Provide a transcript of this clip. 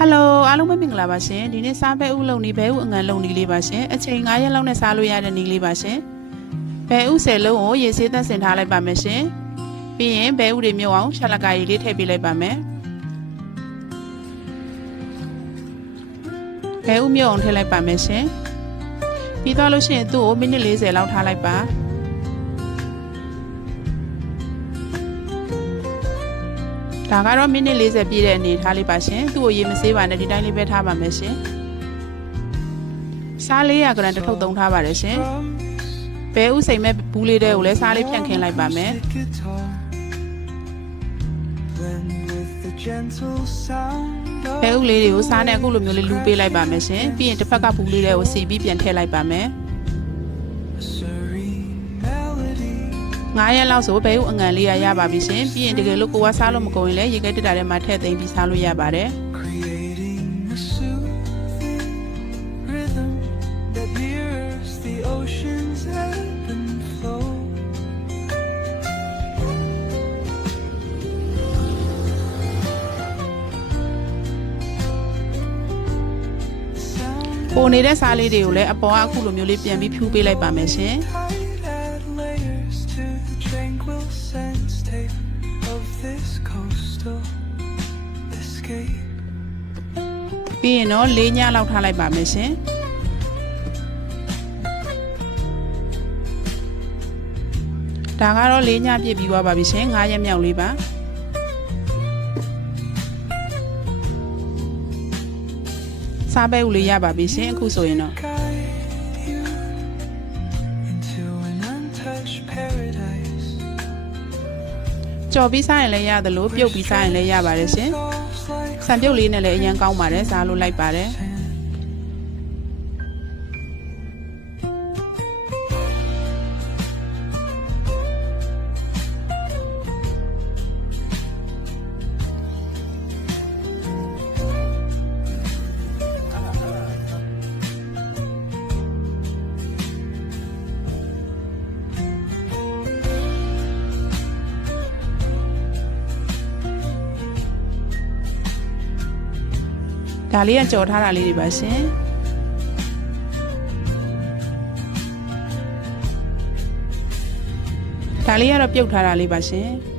Hello အားလုံးပဲမင်္ဂလာပါရှင်ဒီနေ့စားပဲဥလုံနေဘဲဥအငံလုံနေလေးပါရှင်အချိန်9ရက်လောက်နဲ့စားလို့ရတဲ့နေလေးပါရှင်ဘဲဥ10လုံးကိုရေဆေးသန့်စင်ထားလိုက်ပါမယ်ရှင်ပြီးရင်ဘဲဥတွေမြုပ်အောင်ရှာလကာရည်လေးထည့်ပေးလိုက်ပါမယ်ဘဲဥမြုပ်အောင်ထည့်လိုက်ပါမယ်ရှင်ပြီးတော့လို့ရှိရင်သူ့ကိုမိနစ်40လောက်ထားလိုက်ပါဒါကတော့မိနစ်40ပြည့်တဲ့အနေထားလေးပါရှင်သူ့ကိုရေမဆေးပါနဲ့ဒီတိုင်းလေးပဲထားပါမယ်ရှင်စား400 gram တစ်ထုပ်သုံးထားပါတယ်ရှင်ဘဲဥစိမ်မဲ့ဘူးလေးတွေကိုလည်းစားလေးဖြန့်ခင်းလိုက်ပါမယ်ဘဲဥလေးတွေကိုစားနဲ့အခုလိုမျိုးလေးလူပေးလိုက်ပါမယ်ရှင်ပြီးရင်တစ်ဖက်ကဘူးလေးတွေကိုစီပြီးပြန်ထည့်လိုက်ပါမယ်9ရက်လောက်ဆိုဘဲဥအငံလေးရပါပြီရှင်ပြီးရင်တကယ်လို့ကိုကစားလို့မကုန်ရင်လည်းရေခဲတက်တာထဲမှာထည့်သိမ်းပြီးစားလို့ရပါတယ်ပိုနေတဲ့စားလေးတွေကိုလည်းအပေါ်ကအခုလိုမျိုးလေးပြန်ပြီးဖြူပေးလိုက်ပါမယ်ရှင်ပြီးရင်တော့4 ညလောက်ထားလိုက်ပါမယ်ရှင်ဒါကတော့4 ညပြည့်ပြီးသွားပါပြီရှင်9 ရက်မြောက်လေးပါစားပဲဥလေးရပါပြီရှင်အခုဆိုရင်တော့ကြော်ပြီးစားရင်လည်းရတယ်လို့ပြုတ်ပြီးစားရင်လည်းရပါတယ်ရှင်ဆန်ပြုတ်လေးနဲ့လည်းအရင်ကောင်းပါတယ်စားလို့လိုက်ပါတယ်ဒါလေးကကြော်ထားတာလေးတွေပါရှင်ဒါလေးကတော့ပြုတ်ထားတာလေးပါရှင်